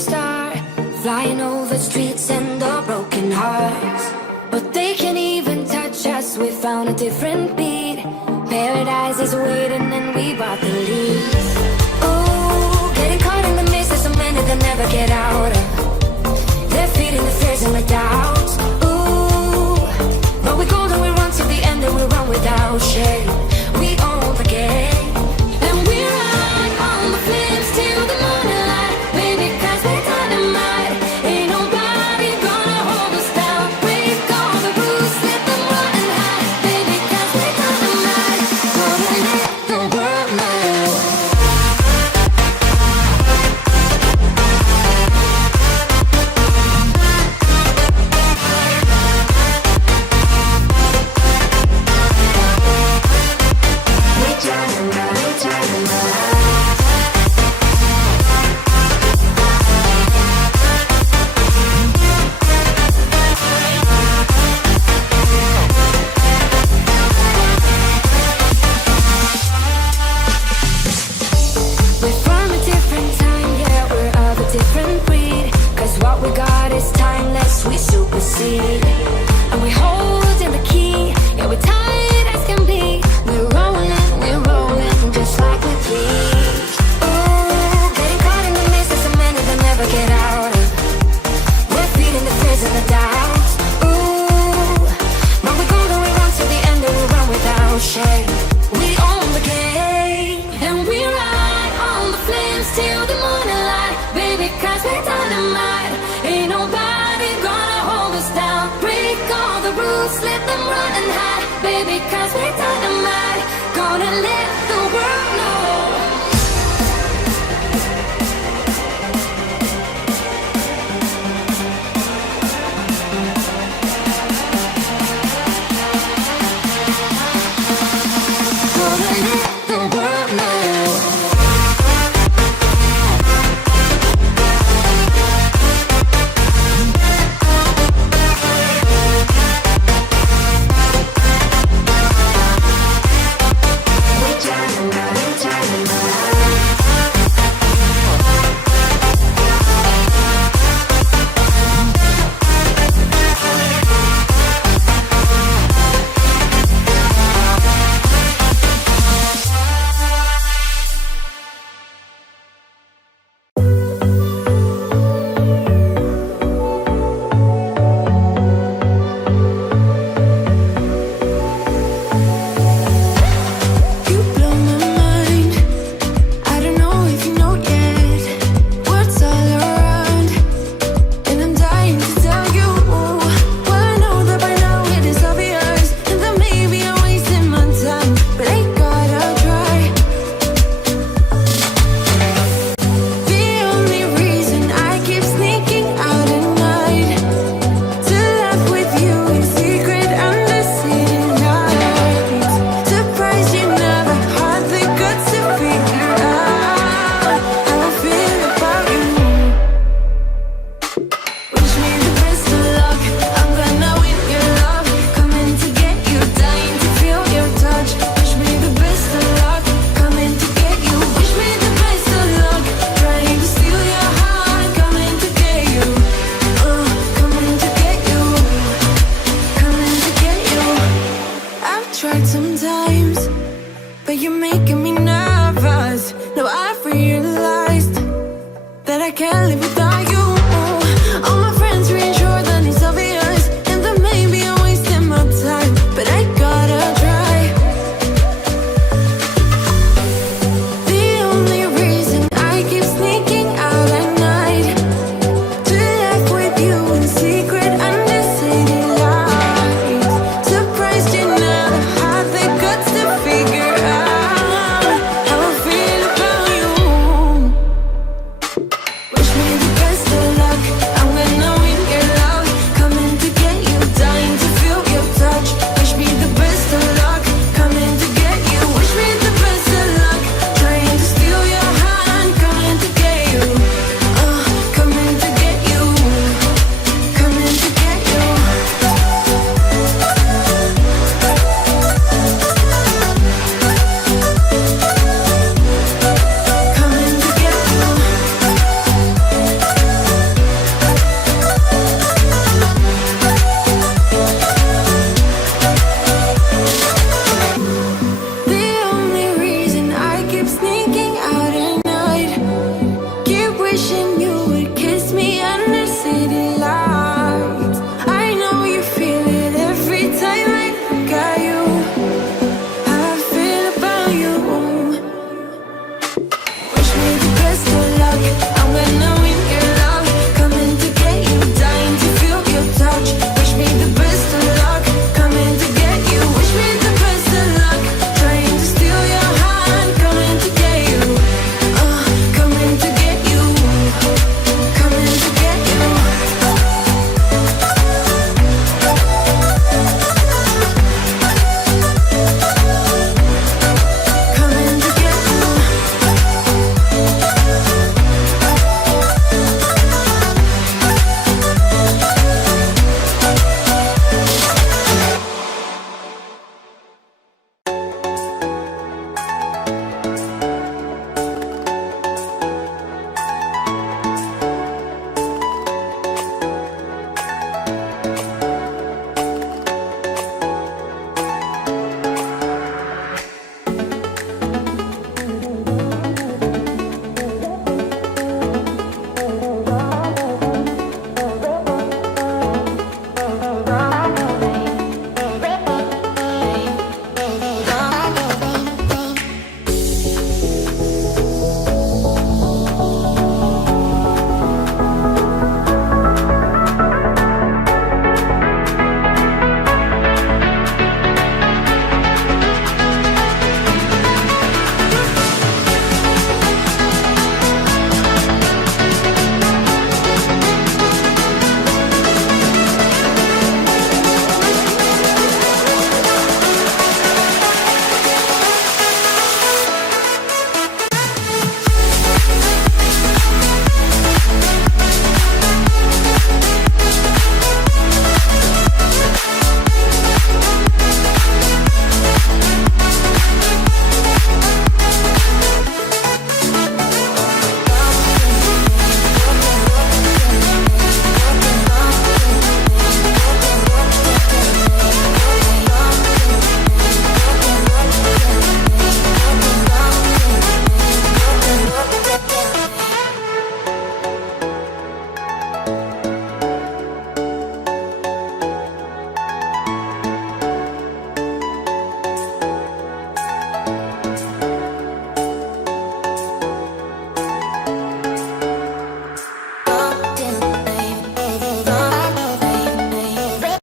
star, flying over streets and the broken hearts. But they can't even touch us, we found a different beat. Paradise is waiting and we bought the leaves. Ooh, getting caught in the mist, there's so many that never get out of. They're feeding the fears and the doubts. Ooh, but we go and we run to the end and we run without shame. We own the game. And we ride on the flames till the morning light. Baby, 'cause we're dynamite. Ain't nobody gonna hold us down. Break all the rules, let them run and hide. Baby, 'cause we're dynamite. Gonna let the world know. We're from a different time, yeah, we're of a different breed. 'Cause what we got is timeless, we supersede. And we hold in the key, yeah, we're tight as can be. We're rolling, just like we please. Ooh, getting caught in the mist, there's so many that never get out of. We're feeding the fears and the doubts. Ooh, but we go and we run to the end and we run without shame. We own the game, and we ride on the flames till the morning light. Baby, 'cause we're dynamite. Ain't nobody gonna hold us down. Break all the rules, let them run and hide. Baby, 'cause we're